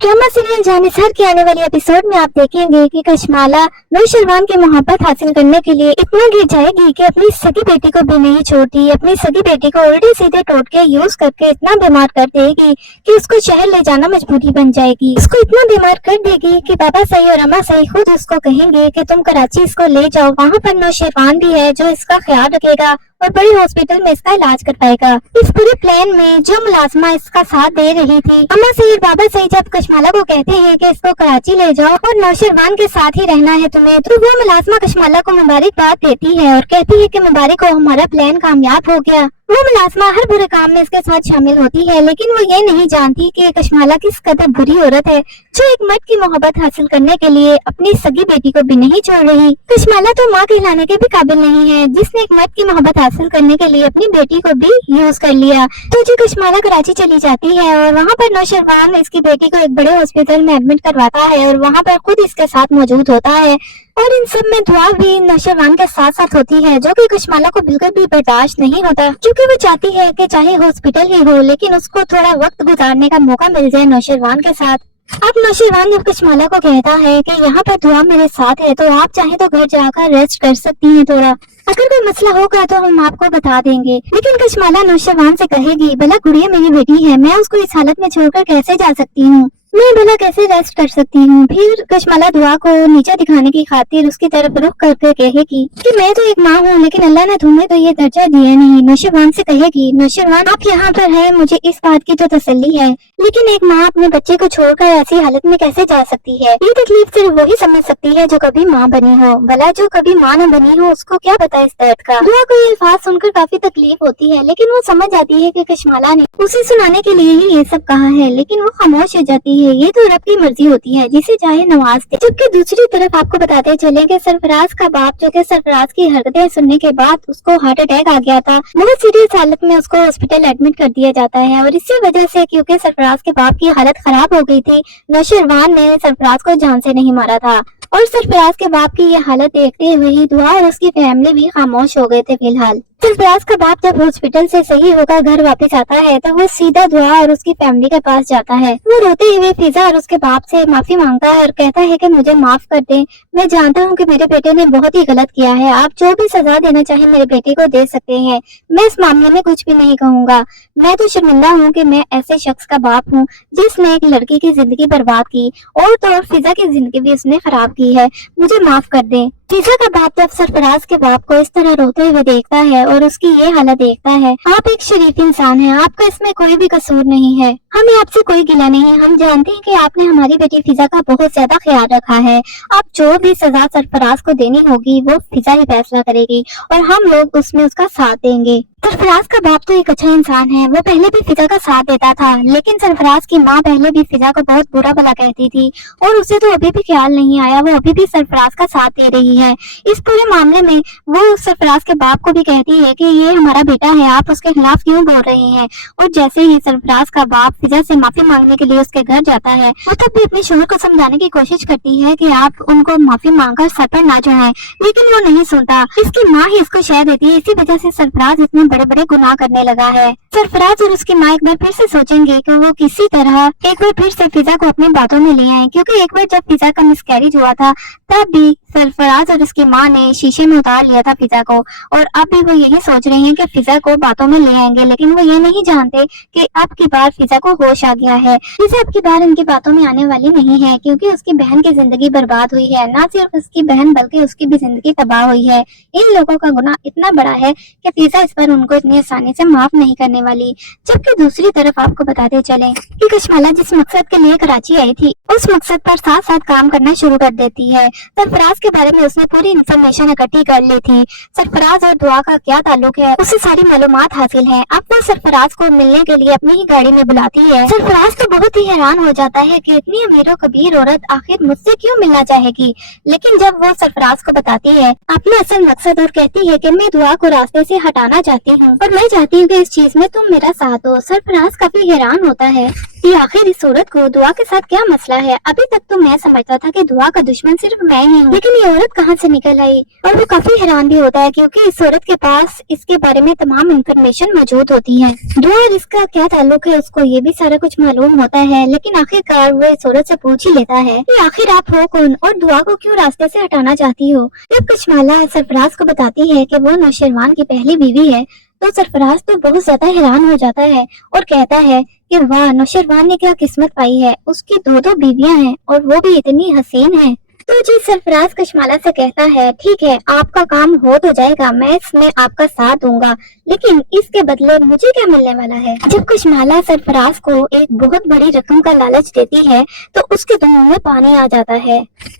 Drama serial Jannisar के आने वाले एपिसोड में आप देखेंगे कि कशमाला नौशरवान की मोहब्बत हासिल करने के लिए इतना गिर जाएगी कि अपनी सगी बेटी को भी नहीं छोड़ती, अपनी सगी बेटी को उल्टे सीधे टोटके यूज करके इतना बीमार कर देगी कि उसको शहर ले जाना मजबूरी बन जाएगी। उसको इतना बीमार कर देगी कि बाबा सही और अम्मा सही खुद उसको कहेंगे कि तुम कराची इसको ले जाओ, वहाँ पर नौशरवान भी है जो इसका ख्याल रखेगा और बड़े हॉस्पिटल में इसका इलाज कर पाएगा। इस पूरे प्लान में जो मुलाजमा इसका साथ दे रही थी, अम्मा सही और बाबा सही जब कशमाला को कहते हैं कि इसको कराची ले जाओ और नौशरवान के साथ ही रहना है तुम्हें, तो वो मुलाजमा कशमाला को मुबारकबाद देती है और कहती है कि मुबारक हो, हमारा प्लान कामयाब हो गया। वो मुलाजमा हर बुरे काम में इसके साथ शामिल होती है, लेकिन वो ये नहीं जानती कि कशमाला किस कदर बुरी औरत है जो एक मर्द की मोहब्बत हासिल करने के लिए अपनी सगी बेटी को भी नहीं छोड़ रही। कशमाला तो माँ कहलाने के भी काबिल नहीं है जिसने एक मर्द की मोहब्बत हासिल करने के लिए अपनी बेटी को भी यूज कर लिया। तो जो कशमाला कराची चली जाती है और वहाँ पर नौशरवान इसकी बेटी को एक बड़े हॉस्पिटल में एडमिट करवाता है और वहाँ पर खुद इसके साथ मौजूद होता है और इन सब में दुआ भी नौशरवान के साथ साथ होती है, जो कि कशमाला को बिल्कुल भी बर्दाश्त नहीं होता, क्योंकि वो चाहती है कि चाहे हॉस्पिटल ही हो लेकिन उसको थोड़ा वक्त गुजारने का मौका मिल जाए नौशरवान के साथ। अब नौशरवान जब कशमाला को कहता है कि यहाँ पर दुआ मेरे साथ है तो आप चाहे तो घर जाकर रेस्ट कर सकती हैं, थोड़ा अगर कोई मसला होगा तो हम आपको बता देंगे। लेकिन कशमाला नौशरवान से कहेगी, भला गुड़िया मेरी बेटी है, मैं उसको इस हालत में छोड़कर कैसे जा सकती हूँ, मैं भला कैसे रेस्ट कर सकती हूँ। फिर कशमाला दुआ को नीचे दिखाने की खातिर उसकी तरफ रुख करके कहेगी कि मैं तो एक माँ हूँ लेकिन अल्लाह ने तुम्हें तो ये दर्जा दिया नहीं। नौशरवान से कहेगी, नौशरवान आप यहाँ पर है, मुझे इस बात की तो तसल्ली है, लेकिन एक माँ अपने बच्चे को छोड़कर ऐसी हालत में कैसे जा सकती है। ये तकलीफ सिर्फ वही समझ सकती है जो कभी माँ बनी हो, भला जो कभी माँ न बनी हो उसको क्या पता इस दर्द का। दुआ को ये अल्फाज सुनकर काफी तकलीफ होती है, लेकिन वो समझ जाती है कि कशमाला ने उसे सुनाने के लिए ही ये सब कहा है, लेकिन वो खामोश हो जाती है। ये तो रब की मर्जी होती है, जिसे चाहे नवाज दे। जबकि दूसरी तरफ आपको बताते चले कि सरफराज का बाप, जो कि सरफराज की हरकतें सुनने के बाद उसको हार्ट अटैक आ गया था, बहुत सीरियस हालत में उसको हॉस्पिटल एडमिट कर दिया जाता है और इसी वजह से, क्योंकि सरफराज के बाप की हालत खराब हो गई थी, नौशरवान ने सरफराज को जान से नहीं मारा था। और सरफराज के बाप की ये हालत देखते हुए ही दुआ और उसकी फैमिली भी खामोश हो गए थे। फिलहाल सरफराज का बाप जब हॉस्पिटल से सही होकर घर वापस आता है तो वो सीधा दुआ और उसकी फैमिली के पास जाता है। वो रोते हुए फिजा और उसके बाप से माफी मांगता है और कहता है कि मुझे माफ कर दें, मैं जानता हूँ कि मेरे बेटे ने बहुत ही गलत किया है, आप जो भी सजा देना चाहे मेरे बेटे को दे सकते हैं, मैं इस मामले में कुछ भी नहीं कहूँगा। मैं तो शर्मिंदा हूँ कि मैं ऐसे शख्स का बाप हूँ जिसने एक लड़की की जिंदगी बर्बाद की और तो और फिजा की जिंदगी भी उसने खराब की है, मुझे माफ कर दें। फिजा का बाप जब सरफराज के बाप को इस तरह रोते हुए देखता है और उसकी ये हालत देखता है, आप एक शरीफ इंसान हैं, आपका इसमें कोई भी कसूर नहीं है, हमें आपसे कोई गिला नहीं है, हम जानते हैं कि आपने हमारी बेटी फिजा का बहुत ज्यादा ख्याल रखा है, आप जो भी सजा सरफराज को देनी होगी वो फिजा ही फैसला करेगी और हम लोग उसमें उसका साथ देंगे। सरफराज का बाप तो एक अच्छा इंसान है, वो पहले भी फिजा का साथ देता था, लेकिन सरफराज की माँ पहले भी फिजा को बहुत बुरा भला कहती थी और उसे तो अभी भी ख्याल नहीं आया, वो अभी भी सरफराज का साथ दे रही है। इस पूरे मामले में वो सरफराज के बाप को भी कहती है कि ये हमारा बेटा है, आप उसके खिलाफ क्यों बोल रहे हैं। और जैसे ही सरफराज का बाप फिजा से माफी मांगने के लिए उसके घर जाता है, वो तब भी अपने शोहर को समझाने की कोशिश करती है कि आप उनको माफी मांगकर सर पर ना चढ़ाएं, लेकिन वो नहीं सुनता। इसकी माँ ही इसको शह देती है, इसी वजह से सरफराज इतने बड़े बड़े गुनाह करने लगा है। सरफराज और उसकी माँ एक बार फिर से सोचेंगे कि वो किसी तरह एक बार फिर से फिजा को अपनी बातों में ले आए, क्योंकि एक बार जब फिजा का मिसकैरेज हुआ था तब भी सरफराज और उसकी माँ ने शीशे में उतार लिया था फिजा को, और अब भी वो यही सोच रहे हैं कि फिजा को बातों में ले आएंगे, लेकिन वो ये नहीं जानते कि अब की बार फिजा को होश आ गया है। फिजा अब की बार इनकी बातों में आने वाली नहीं है, क्योंकि उसकी बहन की जिंदगी बर्बाद हुई है, ना सिर्फ उसकी बहन बल्कि उसकी भी जिंदगी तबाह हुई है। इन लोगों का गुनाह इतना बड़ा है कि फिजा इस पर उनको इतनी आसानी से माफ नहीं करने वाली। जबकि दूसरी तरफ आपको बताते चले कि कशमाला जिस मकसद के लिए कराची आई थी उस मकसद पर साथ साथ काम करना शुरू कर देती है। सरफराज के बारे में उसने पूरी इंफॉर्मेशन इकट्ठी कर ली थी, सरफराज और दुआ का क्या ताल्लुक है उसे सारी मालूमात हासिल है। अब वो सरफराज को मिलने के लिए अपनी ही गाड़ी में बुलाती है। सरफराज तो बहुत ही हैरान हो जाता है कि इतनी अमीर कबीर औरत आखिर मुझसे क्यों मिलना चाहेगी, लेकिन जब वो सरफराज को बताती है अपना असल मकसद और कहती है कि मैं दुआ को रास्ते से हटाना चाहती हूँ और मैं चाहती हूँ कि इस चीज में तुम मेरा साथ हो, सरफराज काफी हैरान होता है। कि आखिर इस औरत को दुआ के साथ क्या मसला है। अभी तक तो मैं समझता था कि दुआ का दुश्मन सिर्फ मैं ही हूँ, लेकिन ये औरत कहाँ से निकल आई। और वो काफी हैरान भी होता है क्योंकि इस औरत के पास इसके बारे में तमाम इन्फॉर्मेशन मौजूद होती है। दुआ और इसका क्या ताल्लुक है उसको ये भी सारा कुछ मालूम होता है, लेकिन आखिरकार वो इस औरत से पूछ ही लेता है कि आखिर आप हो कौन और दुआ को क्यों रास्ते से हटाना चाहती हो। जब कशमाला सरफराज को बताती है कि वो नौशरवान की पहली बीवी है तो सरफराज तो बहुत ज्यादा हैरान हो जाता है और कहता है कि वाह, नौशरवान ने क्या किस्मत पाई है, उसकी दो बीवियां हैं और वो भी इतनी हसीन हैं। तो जी सरफराज कशमाला से कहता है ठीक है, आपका काम हो तो जाएगा, मैं इसमें आपका साथ दूंगा, लेकिन इसके बदले मुझे क्या मिलने वाला है। जब कशमाला सरफराज को एक बहुत बड़ी रकम का लालच देती है तो उसके दोनों में पानी आ जाता है।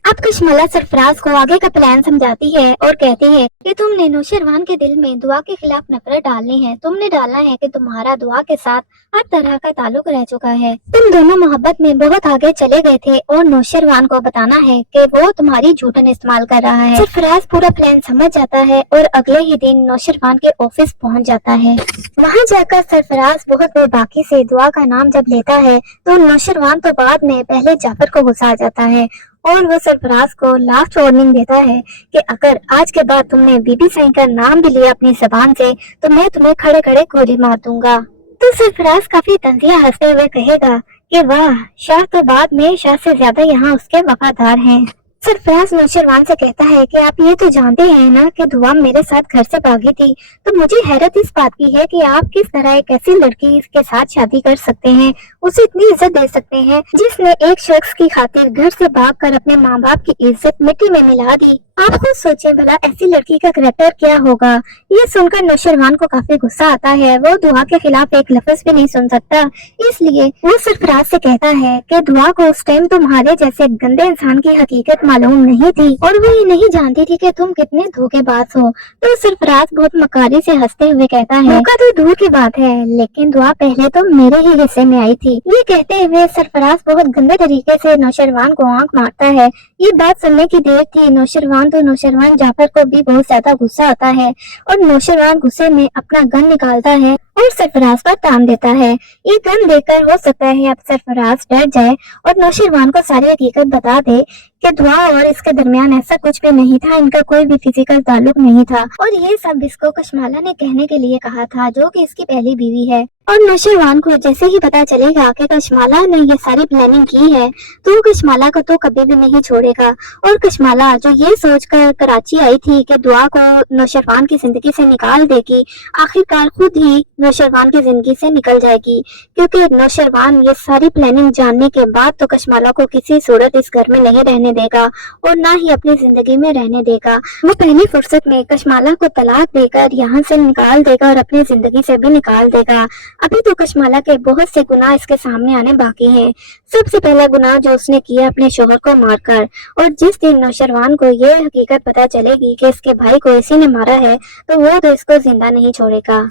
अब कशमाला सरफराज को आगे का प्लान समझाती है और कहती है कि तुमने नौशरवान के दिल में दुआ के खिलाफ नफरत डालनी है। तुमने डालना है कि तुम्हारा दुआ के साथ हर तरह का ताल्लुक रह चुका है। तुम दोनों मोहब्बत में बहुत आगे चले गए थे और नौशरवान को बताना है कि वो तुम्हारी झूठन इस्तेमाल कर रहा है। सरफराज पूरा प्लान समझ जाता है और अगले ही दिन नौशरवान के ऑफिस पहुंच जाता है। वहां जाकर सरफराज बहुत बेबाकी से दुआ का नाम जब लेता है तो नौशरवान तो बाद में पहले जाफर को गुस्सा आ जाता है और वो सरफराज को लास्ट वार्निंग देता है कि अगर आज के बाद तुमने बीबी सही का नाम भी लिया अपनी जबान से तो मैं तुम्हें खड़े खड़े गोली मार दूंगा। तो सरफराज काफी तंजिया हंसते हुए कहेगा कि वाह, शाह तो बाद में शाह से ज्यादा यहाँ उसके वफादार हैं। सरफराज नौशरवान से कहता है कि आप ये तो जानते हैं ना कि दुआ मेरे साथ घर से भागी थी, तो मुझे हैरत इस बात की है कि आप किस तरह एक ऐसी लड़की के साथ शादी कर सकते हैं, उसे इतनी इज्जत दे सकते हैं जिसने एक शख्स की खातिर घर से भागकर अपने माँ बाप की इज्जत मिट्टी में मिला दी। आप खुद सोचें भला ऐसी लड़की का करैक्टर क्या होगा। ये सुनकर नौशरवान को काफी गुस्सा आता है। वो दुआ के खिलाफ एक लफ्ज भी नहीं सुन सकता, इसलिए वो सरफराज से कहता है कि दुआ को उस टाइम तुम्हारे जैसे गंदे इंसान की हकीकत मालूम नहीं थी और वो ये नहीं जानती थी कि तुम कितने धोखेबाज हो। तो सरफराज बहुत मकारी से हंसते हुए कहता है धोखा तो दूर की बात है, लेकिन दुआ पहले तो मेरे ही हिस्से में आई थी। ये कहते हुए सरफराज बहुत गंदे तरीके से नौशरवान को आंख मारता है। ये बात सुनने की देर थी नौशरवान जाफर को भी बहुत ज्यादा गुस्सा आता है और नौशरवान गुस्से में अपना गन निकालता है और सरफराज पर तान देता है। ये गन देकर हो सकता है अब सरफराज डर जाए और नौशरवान को सारी हकीकत बता दे कि दुआ और इसके दरमियान ऐसा कुछ भी नहीं था, इनका कोई भी फिजिकल ताल्लुक नहीं था और ये सब इसको कशमाला ने कहने के लिए कहा था जो कि इसकी पहली बीवी है। और नौशरवान को जैसे ही पता चलेगा कि कशमाला ने ये सारी प्लानिंग की है तो कशमाला को तो कभी भी नहीं छोड़ेगा और कशमाला जो ये सोचकर कराची आई थी कि दुआ को नौशरवान की जिंदगी से निकाल देगी, आखिरकार खुद ही नौशरवान की जिंदगी से निकल जाएगी, क्योंकि नौशरवान ये सारी प्लानिंग जानने के बाद तो कशमाला को किसी सूरत इस घर में नहीं रहने देगा और ना ही अपनी जिंदगी में रहने देगा। वो पहली फुर्सत में कशमाला को तलाक देकर यहाँ से निकाल देगा और अपनी जिंदगी से भी निकाल देगा। अभी तो कशमाला के बहुत से गुनाह इसके सामने आने बाकी हैं। सबसे पहला गुनाह जो उसने किया अपने शोहर को मारकर, और जिस दिन नौशरवान को ये हकीकत पता चलेगी कि इसके भाई को इसी ने मारा है तो वो तो इसको जिंदा नहीं छोड़ेगा।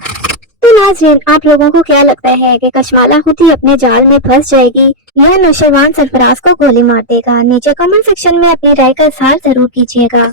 तो नाज़रीन, आप लोगों को क्या लगता है कि कशमाला खुद ही अपने जाल में फंस जाएगी या नौशरवान सरफराज को गोली मार देगा? नीचे कमेंट सेक्शन में अपनी राय का इज़हार जरूर कीजिएगा।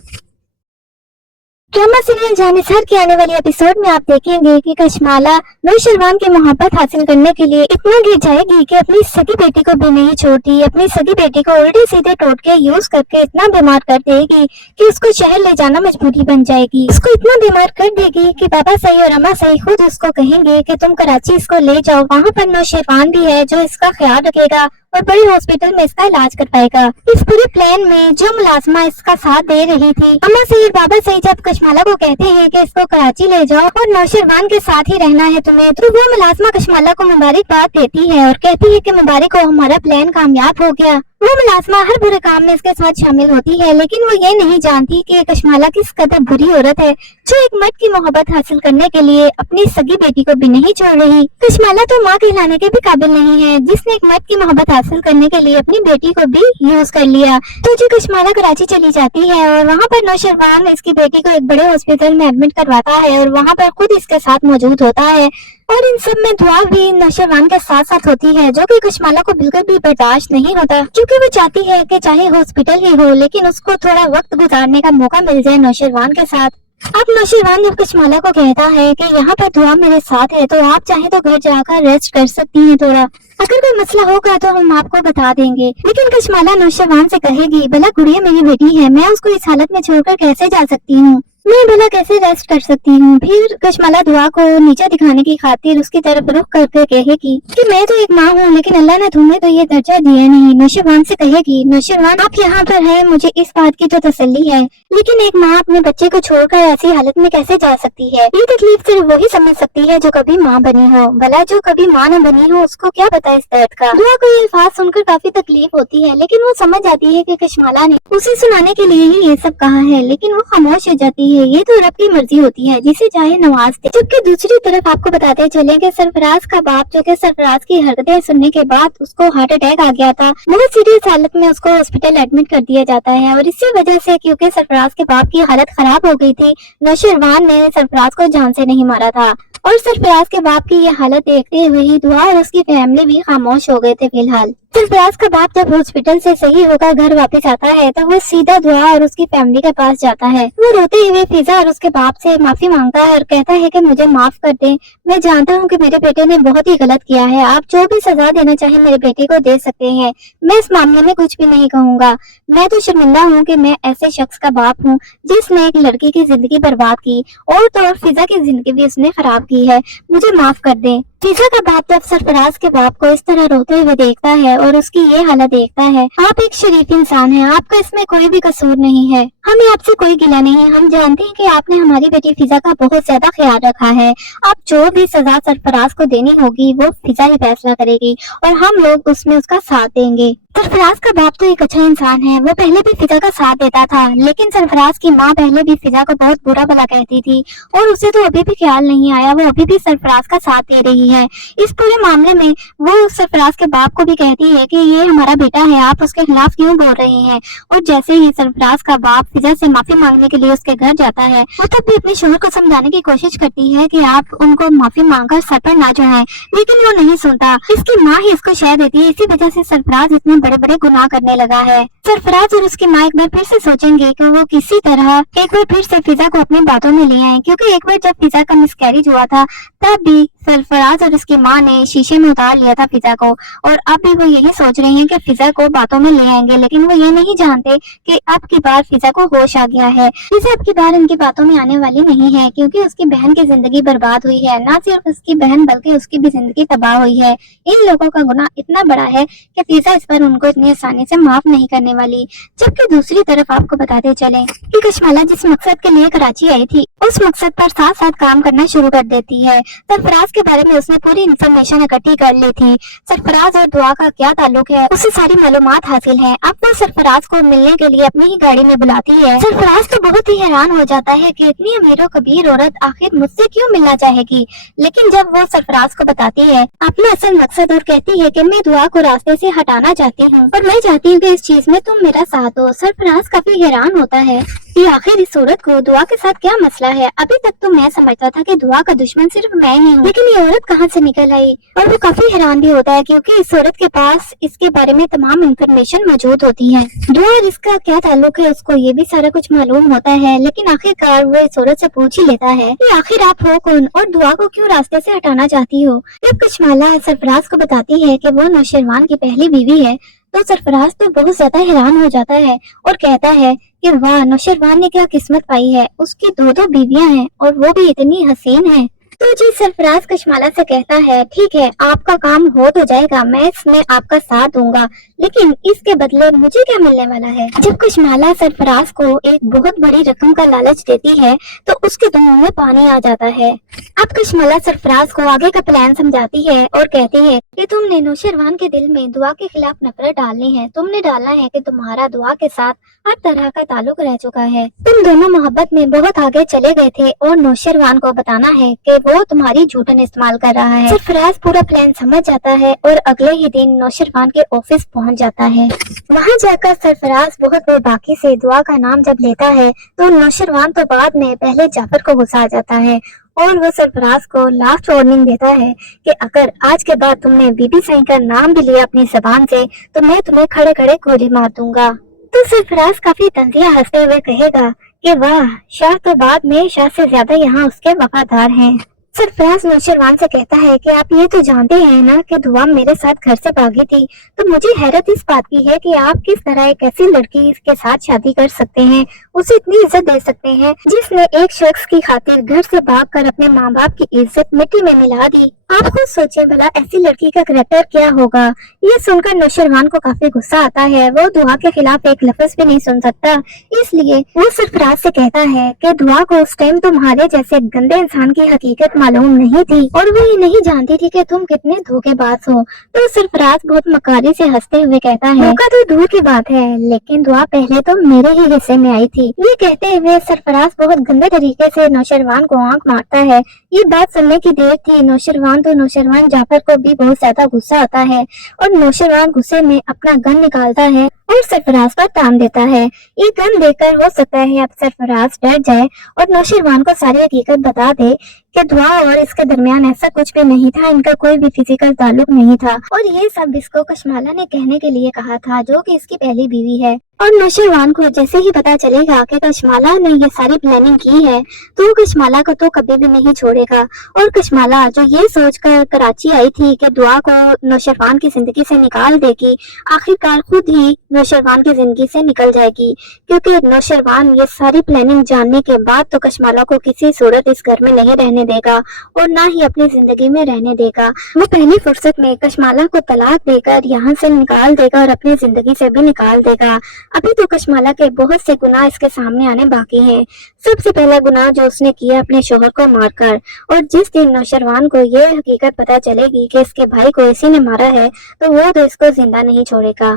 ड्रामा सीरियल जानिसार के आने वाले एपिसोड में आप देखेंगे कि कशमाला नौशरवान की मोहब्बत हासिल करने के लिए इतना गिर जाएगी कि अपनी सगी बेटी को भी नहीं छोड़ती, अपनी सगी बेटी को उल्टे सीधे टोटके यूज करके इतना बीमार कर देगी कि उसको शहर ले जाना मजबूरी बन जाएगी। उसको इतना बीमार कर देगी कि बाबा सही और अम्मा सही खुद उसको कहेंगे कि तुम कराची इसको ले जाओ, वहाँ पर नौशरवान भी है जो इसका ख्याल रखेगा और बड़े हॉस्पिटल में इसका इलाज कर पाएगा। इस पूरे प्लान में जो मुलाजमा इसका साथ दे रही थी, अम्मा सही और बाबा सही जब कशमाला को कहते हैं कि इसको कराची ले जाओ और नौशरवान के साथ ही रहना है तुम्हें, तो वो मुलाजमा कशमाला को मुबारकबाद देती है और कहती है कि मुबारक हो, हमारा प्लान कामयाब हो गया। वो मुलाजमा हर बुरे काम में इसके साथ शामिल होती है, लेकिन वो ये नहीं जानती कि कशमाला किस कदर बुरी औरत है जो एक मर्द की मोहब्बत हासिल करने के लिए अपनी सगी बेटी को भी नहीं छोड़ रही। कशमाला तो माँ कहलाने के भी काबिल नहीं है, जिसने एक मर्द की मोहब्बत हासिल करने के लिए अपनी बेटी को भी यूज कर लिया। तो जो कशमाला कराची चली जाती है और वहाँ पर नौशरवान इसकी बेटी को एक बड़े हॉस्पिटल में एडमिट करवाता है और वहाँ पर खुद इसके साथ मौजूद होता है और इन सब में दुआ भी नौशरवान के साथ साथ होती है, जो कि कशमाला को बिल्कुल भी बर्दाश्त नहीं होता, क्योंकि वो चाहती है कि चाहे हॉस्पिटल ही हो लेकिन उसको थोड़ा वक्त गुजारने का मौका मिल जाए नौशरवान के साथ। अब नौशरवान जब कशमाला को कहता है कि यहाँ पर दुआ मेरे साथ है, तो आप चाहें तो घर जाकर रेस्ट कर सकती हैं थोड़ा, अगर कोई मसला होगा तो हम आपको बता देंगे। लेकिन कशमाला नौशरवान से कहेगी, भला गुड़िया मेरी बेटी है, मैं उसको इस हालत में छोड़कर कैसे जा सकती हूँ, मैं भला कैसे रेस्ट कर सकती हूँ। फिर कशमाला दुआ को नीचे दिखाने की खातिर उसकी तरफ रुख करके कहेगी कि मैं तो एक माँ हूँ, लेकिन अल्लाह ने तुम्हें तो ये दर्जा दिया नहीं। नौशरवान से कहेगी, नौशरवान आप यहाँ पर हैं, मुझे इस बात की तो तसल्ली है, लेकिन एक माँ अपने बच्चे को छोड़कर ऐसी हालत में कैसे जा सकती है। ये तकलीफ सिर्फ वही समझ सकती है जो कभी माँ बनी हो, भला जो कभी माँ न बनी हो उसको क्या पता इस दर्द का। दुआ को ये अल्फाज सुनकर काफी तकलीफ होती है, लेकिन वो समझ जाती है कि कशमाला ने उसे सुनाने के लिए ही ये सब कहा है, लेकिन वो खामोश हो जाती है। ये तो रब की मर्जी होती है, जिसे चाहे नवाज दे। जबकि दूसरी तरफ आपको बताते चले कि सरफराज का बाप, जो कि सरफराज की हरकतें सुनने के बाद उसको हार्ट अटैक आ गया था, बहुत सीरियस हालत में उसको हॉस्पिटल एडमिट कर दिया जाता है। और इसी वजह से, क्योंकि सरफराज के बाप की हालत खराब हो गई थी, नौशरवान ने सरफराज को जान से नहीं मारा था। और सरफराज के बाप की ये हालत देखते हुए ही दुआ और उसकी फैमिली भी खामोश हो गए थे फिलहाल। सरफराज का बाप जब हॉस्पिटल से सही होकर घर वापस आता है तो वो सीधा दुआ और उसकी फैमिली के पास जाता है। वो रोते हुए फिजा और उसके बाप से माफी मांगता है और कहता है कि मुझे माफ कर दें, मैं जानता हूँ कि मेरे बेटे ने बहुत ही गलत किया है, आप जो भी सजा देना चाहे मेरे बेटे को दे सकते हैं, मैं इस मामले में कुछ भी नहीं कहूँगा। मैं तो शर्मिंदा हूँ कि मैं ऐसे शख्स का बाप हूँ जिसने एक लड़की की जिंदगी बर्बाद की, और तो और फिजा की जिंदगी भी उसने खराब की है, मुझे माफ कर दें। फिजा का बाप जब सरफराज के बाप को इस तरह रोते हुए देखता है और उसकी ये हालत देखता है, आप एक शरीफ इंसान हैं, आपका इसमें कोई भी कसूर नहीं है, हमें आपसे कोई गिला नहीं है, हम जानते हैं कि आपने हमारी बेटी फिजा का बहुत ज्यादा ख्याल रखा है, आप जो भी सजा सरफराज को देनी होगी वो फिजा ही फैसला करेगी और हम लोग उसमें उसका साथ देंगे। सरफराज का बाप तो एक अच्छा इंसान है, वो पहले भी फिजा का साथ देता था, लेकिन सरफराज की माँ पहले भी फिजा को बहुत बुरा भला कहती थी और उसे तो अभी भी ख्याल नहीं आया, वो अभी भी सरफराज का साथ दे रही है। इस पूरे मामले में वो सरफराज के बाप को भी कहती है कि ये हमारा बेटा है, आप उसके खिलाफ क्यों बोल रहे हैं। और जैसे ही सरफराज का बाप फिजा से माफी मांगने के लिए उसके घर जाता है, वो तब भी अपने शोहर को समझाने की कोशिश करती है कि आप उनको माफी मांगकर सर पर ना चढ़ाएं, लेकिन वो नहीं सुनता, इसकी माँ ही इसको शह देती है। इसी वजह से सरफराज इतने बड़े बड़े गुनाह करने लगा है। सरफराज और उसकी माँ एक बार फिर से सोचेंगे कि वो किसी तरह एक बार फिर से फिजा को अपनी बातों में ले आए, क्योंकि एक बार जब फिजा का मिसकैरेज हुआ था तब भी सरफराज और उसकी माँ ने शीशे में उतार लिया था फिजा को, और अब भी वो यही सोच रही हैं कि फिजा को बातों में ले आएंगे, लेकिन वो ये नहीं जानते कि अब की बार फिजा को होश आ गया है। फिजा अब की बार इनकी बातों में आने वाली नहीं है, क्योंकि उसकी बहन की जिंदगी बर्बाद हुई है, ना सिर्फ उसकी बहन बल्कि उसकी भी जिंदगी तबाह हुई है। इन लोगों का गुनाह इतना बड़ा है कि फिजा इस पर उनको इतनी आसानी से माफ नहीं करने वाली। जबकि दूसरी तरफ आपको बताते चले कि कशमाला जिस मकसद के लिए कराची आई थी, उस मकसद पर साथ साथ काम करना शुरू कर देती है। सरफराज के बारे में उसने पूरी इन्फॉर्मेशन इकट्ठी कर ली थी, सरफराज और दुआ का क्या ताल्लुक है उसे सारी मालूमात हासिल है। अब वो सरफराज को मिलने के लिए अपनी ही गाड़ी में बुलाती है। सरफराज तो बहुत ही हैरान हो जाता है कि इतनी अमीर कबीर औरत आखिर मुझसे क्यों मिलना चाहेगी, लेकिन जब वो सरफराज को बताती है अपना असल मकसद और कहती है कि मैं दुआ को रास्ते से हटाना चाहती हूँ और मैं चाहती हूँ कि इस चीज में तुम मेरा साथ दो, सरफराज काफी हैरान होता है कि आखिर इस औरत को दुआ के साथ क्या मसला है। अभी तक तो मैं समझता था कि दुआ का दुश्मन सिर्फ मैं ही हूँ, लेकिन ये औरत कहाँ से निकल आई। और वो काफी हैरान भी होता है क्योंकि इस औरत के पास इसके बारे में तमाम इन्फॉर्मेशन मौजूद होती है। दुआ और इसका क्या ताल्लुक है उसको ये भी सारा कुछ मालूम होता है, लेकिन आखिरकार वो इस औरत से पूछ ही लेता है कि आखिर आप हो कौन और दुआ को क्यों रास्ते से हटाना चाहती हो। जब कशमाला सरफराज को बताती है कि वो नौशरवान की पहली बीवी है, तो सरफराज तो बहुत ज्यादा हैरान हो जाता है और कहता है कि वाह, नौशरवान ने क्या किस्मत पाई है, उसकी दो दो बीवियां हैं और वो भी इतनी हसीन हैं। तो जी सरफराज कशमाला से कहता है ठीक है, आपका काम हो तो जाएगा, मैं इसमें आपका साथ दूंगा, लेकिन इसके बदले मुझे क्या मिलने वाला है। जब कशमाला सरफराज को एक बहुत बड़ी रकम का लालच देती है तो उसके तो मुंह में पानी आ जाता है। अब कशमाला सरफराज को आगे का प्लान समझाती है और कहती है कि तुमने नौशरवान के दिल में दुआ के खिलाफ नफरत डालनी है, तुमने डालना है कि तुम्हारा दुआ के साथ हर तरह का ताल्लुक रह चुका है, तुम दोनों मोहब्बत में बहुत आगे चले गए थे और नौशरवान को बताना है कि वो तुम्हारी झूठन इस्तेमाल कर रहा है। सरफराज पूरा प्लान समझ जाता है और अगले ही दिन नौशरवान के ऑफिस पहुंच जाता है। वहां जाकर सरफराज बहुत बेबाकी से दुआ का नाम जब लेता है तो नौशरवान तो बाद में पहले जाफर को गुस्सा आ जाता है और वो सरफराज को लास्ट वार्निंग देता है कि अगर आज के बाद तुमने बीबी सही का नाम भी लिया अपनी जबान से तो मैं तुम्हें खड़े खड़े गोली मार दूंगा। तो सरफराज काफी तंजिया हंसते हुए कहेगा کہ واہ، شاہ تو بعد میں شاہ سے زیادہ یہاں اس کے وفادار ہیں۔ سرفراز نوشروان سے کہتا ہے کہ آپ یہ تو جانتے ہیں نا کہ دعا میرے ساتھ گھر سے بھاگی تھی، تو مجھے حیرت اس بات کی ہے کہ آپ کس طرح ایک ایسی لڑکی کے ساتھ شادی کر سکتے ہیں، اسے اتنی عزت دے سکتے ہیں جس نے ایک شخص کی خاطر گھر سے بھاگ کر اپنے ماں باپ کی عزت مٹی میں ملا دی۔ آپ خود سوچیں بھلا ایسی لڑکی کا کریکٹر کیا ہوگا۔ یہ سن کر نوشروان کو کافی غصہ آتا ہے، وہ دعا کے خلاف ایک لفظ بھی نہیں سن سکتا، اس لیے وہ سرفراز سے کہتا ہے کہ دعا کو اس ٹائم تمہارے جیسے گندے انسان کی حقیقت معلوم نہیں تھی اور وہ یہ نہیں جانتی تھی کہ تم کتنے دھوکے باز ہو۔ تو سرفراز بہت مکاری سے ہنستے ہوئے کہتا ہے دھوکا تو دور کی بات ہے، لیکن دعا پہلے تو میرے ہی حصے میں آئی تھی۔ یہ کہتے ہوئے سرفراز بہت گندے طریقے سے نوشروان کو آنکھ مارتا ہے۔ یہ بات سننے کی دیر تھی نوشروان جعفر کو بھی بہت زیادہ غصہ آتا ہے اور نوشروان غصے میں اپنا گن نکالتا ہے اور سرفراز پر تان دیتا ہے۔ یہ گن دیکھ کر ہو سکتا ہے اب سرفراز ڈر جائے اور نوشروان کو ساری حقیقت بتا دے کہ دعا اور اس کے درمیان ایسا کچھ بھی نہیں تھا، ان کا کوئی بھی فزیکل تعلق نہیں تھا اور یہ سب اس کو کشمالہ نے کہنے کے لیے کہا تھا، جو کہ اس کی پہلی بیوی ہے۔ اور نوشروان کو جیسے ہی پتا چلے گا کہ کشمالہ نے یہ ساری پلاننگ کی ہے تو کشمالہ کو تو کبھی بھی نہیں چھوڑے گا، اور کشمالہ جو یہ سوچ کر کراچی آئی تھی کہ دعا کو نوشروان کی زندگی سے نکال دے گی، آخر کار خود ہی نوشروان کی زندگی سے نکل جائے گی، کیونکہ نوشروان یہ ساری پلاننگ جاننے کے بعد تو کشمالہ کو کسی صورت اس گھر میں نہیں رہنے دے گا اور نہ ہی اپنی زندگی میں رہنے دے گا۔ وہ پہلی فرصت میں کشمالہ کو طلاق دے کر یہاں سے نکال دے گا اور اپنی زندگی سے بھی نکال دے گا۔ ابھی تو کشمالہ کے بہت سے گناہ اس کے سامنے آنے باقی ہیں۔ سب سے پہلا گناہ جو اس نے کیا اپنے شوہر کو مار کر، اور جس دن نوشروان کو یہ حقیقت پتہ چلے گی کہ اس کے بھائی کو اسی نے مارا ہے تو وہ تو اس کو زندہ نہیں چھوڑے گا۔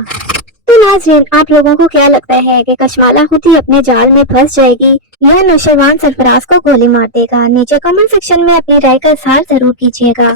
تو ناظرین، آپ لوگوں کو کیا لگتا ہے کہ کشمالہ خود ہی اپنے جال میں پھنس جائے گی یا نوشروان سرفراز کو گولی مار دے گا؟ نیچے کمنٹ سیکشن میں اپنی رائے کا اظہار ضرور کیجیے گا۔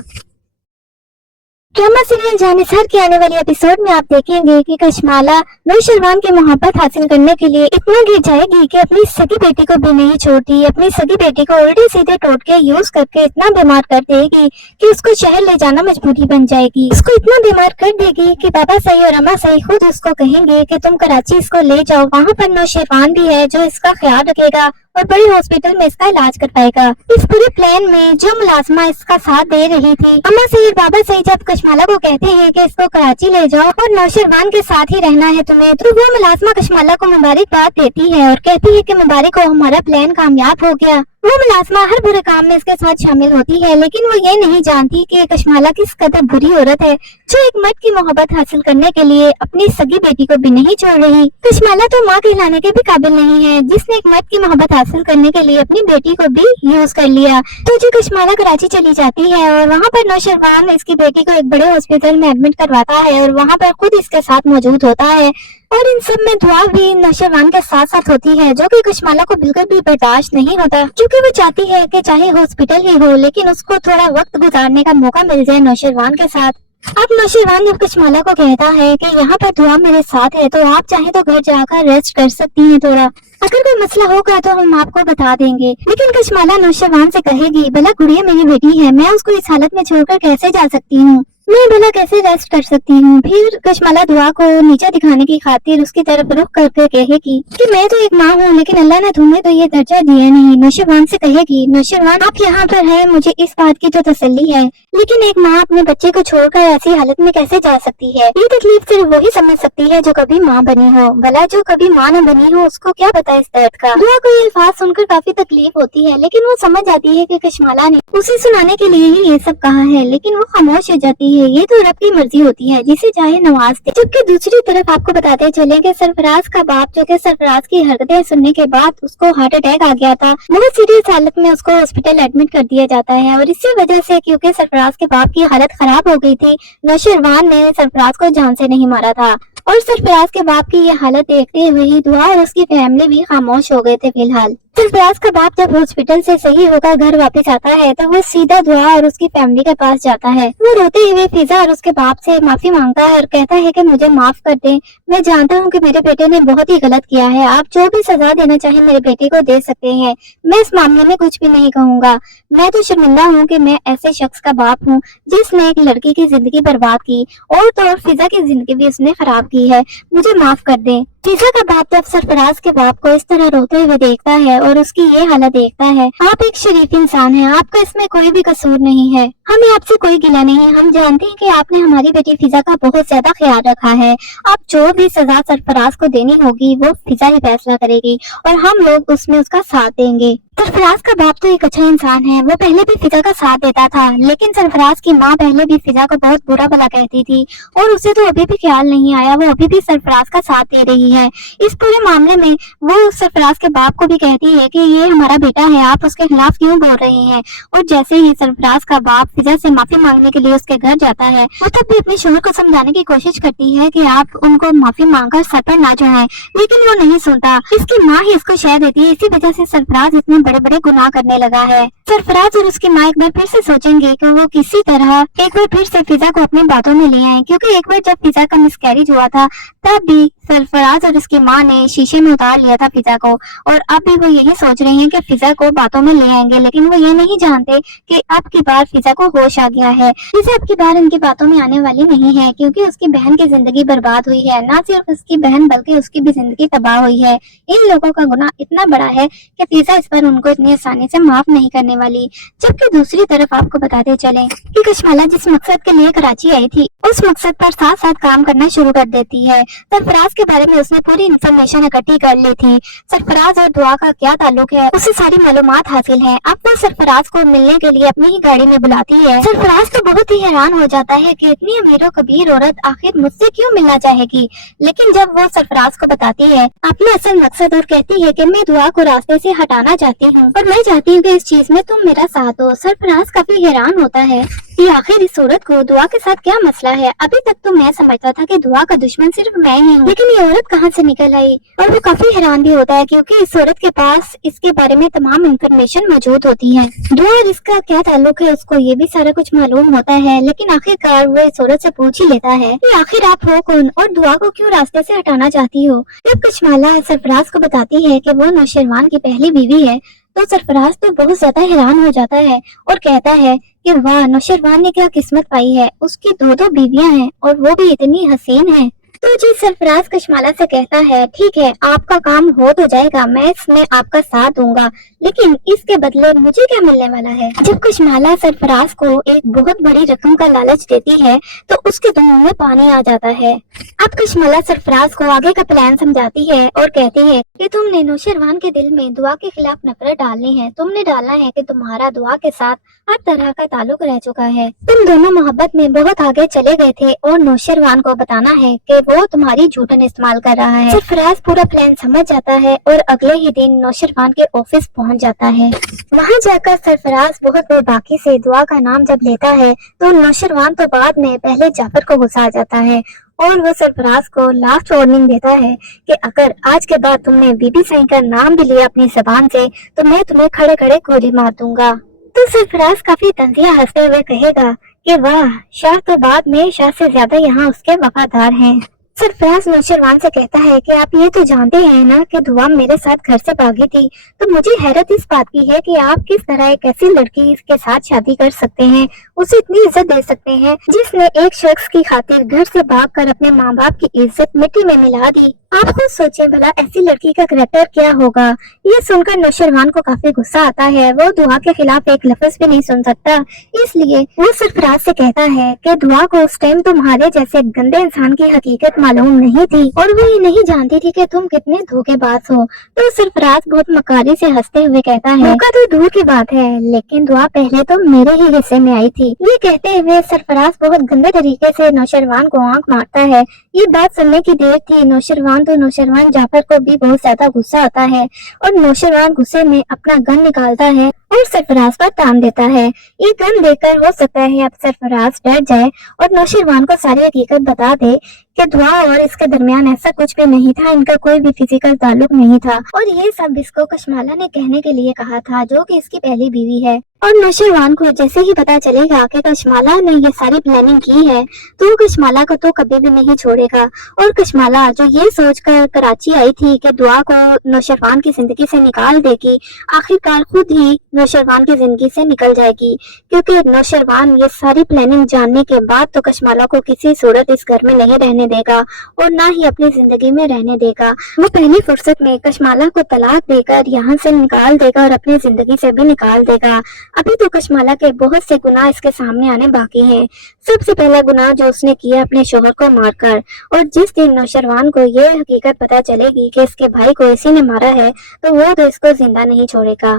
ڈرامہ سیریل جانثار کے آنے والے ایپیسوڈ میں آپ دیکھیں گے کہ کشمالہ نوشروان کی محبت حاصل کرنے کے لیے اتنا گر جائے گی کہ اپنی سگی بیٹی کو بھی نہیں چھوڑتی، اپنی سگی بیٹی کو الٹے سیدھے ٹوٹکے یوز کر کے اتنا بیمار کر دے گی کہ اس کو شہر لے جانا مجبوری بن جائے گی۔ اس کو اتنا بیمار کر دے گی کہ بابا صحیح اور اما صحیح خود اس کو کہیں گے کہ تم کراچی اس کو لے جاؤ، وہاں پر نوشروان بھی ہے جو اس کا خیال رکھے گا اور بڑی ہاسپٹل میں اس کا علاج کروائے گا۔ اس پورے پلان میں جو ملازمہ اس کا ساتھ دے رہی تھی، اما صحیح بابا صحیح، جب کشمالہ کو کہتے ہیں کہ اس کو کراچی لے جاؤ اور نوشروان کے ساتھ ہی رہنا ہے تمہیں، تو وہ ملازمہ کشمالہ کو مبارکباد دیتی ہے اور کہتی ہے کہ مبارک ہو، ہمارا پلان کامیاب ہو گیا۔ وہ ملازمہ ہر برے کام میں اس کے ساتھ شامل ہوتی ہے، لیکن وہ یہ نہیں جانتی کہ کشمالہ کس قدر بری عورت ہے جو ایک مرد کی محبت حاصل کرنے کے لیے اپنی سگی بیٹی کو بھی نہیں چھوڑ رہی۔ کشمالہ تو ماں کہلانے کے بھی قابل نہیں ہے، جس نے ایک مرد کی محبت حاصل کرنے کے لیے اپنی بیٹی کو بھی یوز کر لیا۔ تو جو کشمالہ کراچی چلی جاتی ہے اور وہاں پر نوشروان اس کی بیٹی کو ایک بڑے ہاسپٹل میں ایڈمٹ کرواتا ہے اور وہاں پر خود اس کے ساتھ موجود ہوتا ہے، اور ان سب میں دعا بھی نوشروان کے ساتھ ساتھ ہوتی ہے، جو کہ کشمالہ کو بالکل بھی برداشت نہیں ہوتا، کیونکہ وہ چاہتی ہے کہ چاہے ہاسپٹل ہی ہو لیکن اس کو تھوڑا وقت گزارنے کا موقع مل جائے نوشروان کے ساتھ۔ اب نوشروان جب کشمالہ کو کہتا ہے کہ یہاں پر دعا میرے ساتھ ہے تو آپ چاہیں تو گھر جا کر ریسٹ کر سکتی ہیں، تھوڑا اگر کوئی مسئلہ ہوگا تو ہم آپ کو بتا دیں گے۔ لیکن کشمالہ نوشروان سے کہے گی بھلا گڑیا میری بیٹی ہے، میں اس کو اس حالت میں چھوڑ کر کیسے جا سکتی ہوں، میں بھلا کیسے ریسٹ کر سکتی ہوں۔ پھر کشمالہ دعا کو نیچے دکھانے کی خاطر اس کی طرف رخ کر کے کہے گی کہ میں تو ایک ماں ہوں لیکن اللہ نے تمہیں تو یہ درجہ دیا نہیں۔ نوشروان سے کہے گی نوشروان آپ یہاں پر ہیں، مجھے اس بات کی تو تسلی ہے، لیکن ایک ماں اپنے بچے کو چھوڑ کر ایسی حالت میں کیسے جا سکتی ہے؟ یہ تکلیف صرف وہی سمجھ سکتی ہے جو کبھی ماں بنی ہو، بھلا جو کبھی ماں نہ بنی ہو اس کو کیا پتا اس درد کا۔ دعا کو یہ الفاظ سن کر کافی تکلیف ہوتی ہے، لیکن وہ سمجھ جاتی ہے کہ کشمالہ نے اسے سنانے کے لیے ہی یہ سب کہا ہے، لیکن وہ خاموش ہو جاتی ہے۔ یہ تو رب کی مرضی ہوتی ہے، جسے چاہے نواز دے۔ جبکہ دوسری طرف آپ کو بتاتے چلیں کہ سرفراز کا باپ جو کہ سرفراز کی حرکتیں سننے کے بعد اس کو ہارٹ اٹیک آ گیا تھا، بہت سیریس حالت میں اس کو ہاسپٹل ایڈمٹ کر دیا جاتا ہے، اور اسی وجہ سے کیونکہ سرفراز کے باپ کی حالت خراب ہو گئی تھی، نوشروان نے سرفراز کو جان سے نہیں مارا تھا، اور سرفراز کے باپ کی یہ حالت دیکھتے ہوئے ہی دعا اور اس کی فیملی بھی خاموش ہو گئے تھے فی الحال۔ سرفراز کا باپ جب ہاسپٹل سے صحیح ہو کر گھر واپس آتا ہے تو وہ سیدھا دعا اور اس کی فیملی کے پاس جاتا ہے۔ وہ روتے ہوئے فضا اور اس کے باپ سے معافی مانگتا ہے اور کہتا ہے کہ مجھے معاف کر دیں، میں جانتا ہوں کہ میرے بیٹے نے بہت ہی غلط کیا ہے، آپ جو بھی سزا دینا چاہیں میرے بیٹے کو دے سکتے ہیں، میں اس معاملے میں کچھ بھی نہیں کہوں گا، میں تو شرمندہ ہوں کہ میں ایسے شخص کا باپ ہوں جس نے ایک لڑکی کی زندگی برباد کی، اور تو اور فضا کی زندگی بھی اس نے خراب کی ہے، مجھے معاف کر دیں۔ फिजा का बाप जब सरफराज के बाप को इस तरह रोते हुए देखता है और उसकी ये हालत देखता है, आप एक शरीफ इंसान हैं, आपका इसमें कोई भी कसूर नहीं है, हमें आपसे कोई गिला नहीं है, हम जानते हैं कि आपने हमारी बेटी फिजा का बहुत ज्यादा ख्याल रखा है, आप जो भी सजा सरफराज को देनी होगी वो फिजा ही फैसला करेगी और हम लोग उसमें उसका साथ देंगे। सरफराज का बाप तो एक अच्छा इंसान है, वो पहले भी फिजा का साथ देता था, लेकिन सरफराज की माँ पहले भी फिजा को बहुत बुरा भला कहती थी और उसे तो अभी भी ख्याल नहीं आया, वो अभी भी सरफराज का साथ दे रही है। इस पूरे मामले में वो सरफराज के बाप को भी कहती है कि ये हमारा बेटा है, आप उसके खिलाफ क्यों बोल रहे हैं। और जैसे ही सरफराज का बाप फिजा से माफी मांगने के लिए उसके घर जाता है, वो तब भी अपने शोहर को समझाने की कोशिश करती है कि आप उनको माफी मांगकर सर पर ना चढ़ाएं, लेकिन वो नहीं सुनता। इसकी माँ ही इसको शह देती है, इसी वजह से सरफराज इतने बड़े बड़े गुनाह करने लगा है। सरफराज और उसकी माँ एक बार फिर से सोचेंगे कि वो किसी तरह एक बार फिर से फिजा को अपनी बातों में ले आए, क्योंकि एक बार जब फिजा का मिसकैरेज हुआ था तब भी सरफराज और उसकी माँ ने शीशे में उतार लिया था फिजा को, और अब भी वो यही सोच रहे हैं कि फिजा को बातों में ले आएंगे, लेकिन वो ये नहीं जानते कि अब की बार फिजा को होश आ गया है। फिजा अब की बार इनकी बातों में आने वाली नहीं है, क्योंकि उसकी बहन की जिंदगी बर्बाद हुई है, न सिर्फ उसकी बहन बल्कि उसकी भी जिंदगी तबाह हुई है। इन लोगों का गुनाह इतना बड़ा है कि फिजा इस पर उनको इतनी आसानी से माफ नहीं करने वाली। जबकि दूसरी तरफ आपको बताते चलें कि कशमाला जिस मकसद के लिए कराची आई थी उस मकसद पर साथ साथ काम करना शुरू कर देती है। सरफराज के बारे में उसने पूरी इंफॉर्मेशन इकट्ठी कर ली थी, सरफराज और दुआ का क्या ताल्लुक है उसे सारी मालूमात हासिल है। अब वो सरफराज को मिलने के लिए अपनी ही गाड़ी में बुलाती है। सरफराज तो बहुत ही हैरान हो जाता है कि इतनी अमीर और कबीर औरत आखिर मुझसे क्यों मिलना चाहेगी, लेकिन जब वो सरफराज को बताती है अपना असल मकसद और कहती है कि मैं दुआ को रास्ते से हटाना चाहती हूँ और मैं चाहती हूँ कि इस चीज में तुम मेरा साथ दो, सरफराज काफी हैरान होता है कि आखिर इस औरत को दुआ के साथ क्या मसला है। अभी तक तो मैं समझता था कि दुआ का दुश्मन सिर्फ मैं ही हूँ, लेकिन ये औरत कहाँ से निकल आई। और वो काफी हैरान भी होता है क्योंकि इस औरत के पास इसके बारे में तमाम इन्फॉर्मेशन मौजूद होती है। दुआ और इसका क्या ताल्लुक है उसको ये भी सारा कुछ मालूम होता है, लेकिन आखिरकार वो इस औरत से पूछ ही लेता है कि आखिर आप हो कौन और दुआ को क्यों रास्ते से हटाना चाहती हो। जब कशमाला सरफराज को बताती है कि वो नौशरवान की पहली बीवी है तो सरफराज तो बहुत ज्यादा हैरान हो जाता है और कहता है कि वाह, नौशरवान ने क्या किस्मत पाई है, उसकी दो बीवियां हैं और वो भी इतनी हसीन हैं। तो जी सरफराज कशमाला से कहता है ठीक है, आपका काम हो तो जाएगा, मैं इसमें आपका साथ दूंगा, लेकिन इसके बदले मुझे क्या मिलने वाला है। जब कशमाला सरफराज को एक बहुत बड़ी रकम का लालच देती है तो उसके तो मुंह में पानी आ जाता है। अब कशमाला सरफराज को आगे का प्लान समझाती है और कहती है कि तुमने नौशरवान के दिल में दुआ के खिलाफ नफरत डालनी है, तुमने डालना है कि तुम्हारा दुआ के साथ हर तरह का ताल्लुक रह चुका है, तुम दोनों मोहब्बत में बहुत आगे चले गए थे और नौशरवान को बताना है कि वो तुम्हारी झूठन इस्तेमाल कर रहा है। सरफराज पूरा प्लान समझ जाता है और अगले ही दिन नौशरवान के ऑफिस पहुंच जाता है। वहां जाकर सरफराज बहुत बेबाकी से दुआ का नाम जब लेता है तो नौशरवान तो बाद में पहले जाफर को गुस्सा आ जाता है और वो सरफराज को लास्ट वार्निंग देता है कि अगर आज के बाद तुमने बीबी सही का नाम भी लिया अपनी जबान से तो मैं तुम्हें खड़े खड़े गोली मार दूंगा। तो सरफराज काफी तंजिया हंसते हुए कहेगा कि वाह, शाह तो बाद में शाह से ज्यादा यहाँ उसके वफादार हैं। सरफराज नौशरवान से कहता है कि आप ये तो जानते हैं ना कि दुआ मेरे साथ घर से भागी थी, तो मुझे हैरत इस बात की है कि आप किस तरह एक ऐसी लड़की के साथ शादी कर सकते हैं, उसे इतनी इज्जत दे सकते हैं जिसने एक शख्स की खातिर घर से भागकर अपने माँ बाप की इज्जत मिट्टी में मिला दी। आप खुद सोचें भला ऐसी लड़की का करैक्टर क्या होगा। ये सुनकर नौशरवान को काफी गुस्सा आता है, वो दुआ के खिलाफ एक लफ्ज भी नहीं सुन सकता, इसलिए वो सरफराज से कहता है कि दुआ को उस टाइम तुम्हारे जैसे गंदे इंसान की हकीकत मालूम नहीं थी और वो ये नहीं जानती थी कि तुम कितने धोखेबाज हो। तो सरफराज बहुत मकारी से हंसते हुए कहता है धोखा तो दूर की बात है, लेकिन दुआ पहले तो मेरे ही हिस्से में आई थी। ये कहते हुए सरफराज बहुत गंदे तरीके से नौशरवान को आंख मारता है। ये बात सुनने की देर थी नौशरवान जाफर को भी बहुत ज्यादा गुस्सा आता है और नौशरवान गुस्से में अपना गन निकालता है और सरफराज पर तान देता है। ये गन देकर हो सकता है अब सरफराज डर जाए और नौशरवान को सारी हकीकत बता दे कि दुआ और इसके दरमियान ऐसा कुछ भी नहीं था, इनका कोई भी फिजिकल ताल्लुक नहीं था और ये सब इसको कशमाला ने कहने के लिए कहा था जो कि इसकी पहली बीवी है। और नौशरवान को जैसे ही पता चलेगा कि कशमाला ने ये सारी प्लानिंग की है तो वो कशमाला को तो कभी भी नहीं छोड़ेगा। और कशमाला जो ये सोचकर कराची आई थी कि दुआ को नौशरवान की जिंदगी से निकाल देगी, आखिरकार खुद ही नौशरवान की जिंदगी से निकल जाएगी, क्योंकि नौशरवान ये सारी प्लानिंग जानने के बाद तो कशमाला को किसी सूरत इस घर में नहीं रहने देगा और ना ही अपनी जिंदगी में रहने देगा। वो पहली फुर्सत में कशमाला को तलाक देकर यहाँ से निकाल देगा और अपनी जिंदगी से भी निकाल देगा। अभी तो कशमाला के बहुत से गुनाह इसके सामने आने बाकी हैं। सबसे पहला गुनाह जो उसने किया अपने शोहर को मारकर, और जिस दिन नौशरवान को ये हकीकत पता चलेगी कि इसके भाई को इसी ने मारा है तो वो तो इसको जिंदा नहीं छोड़ेगा।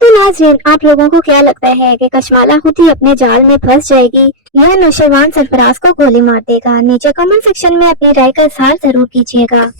तो नाज़रीन, आप लोगों को क्या लगता है कि कशमाला खुद ही अपने जाल में फंस जाएगी या नौशरवान सरफराज को गोली मार देगा? नीचे कमेंट सेक्शन में अपनी राय का इज़हार जरूर कीजिएगा।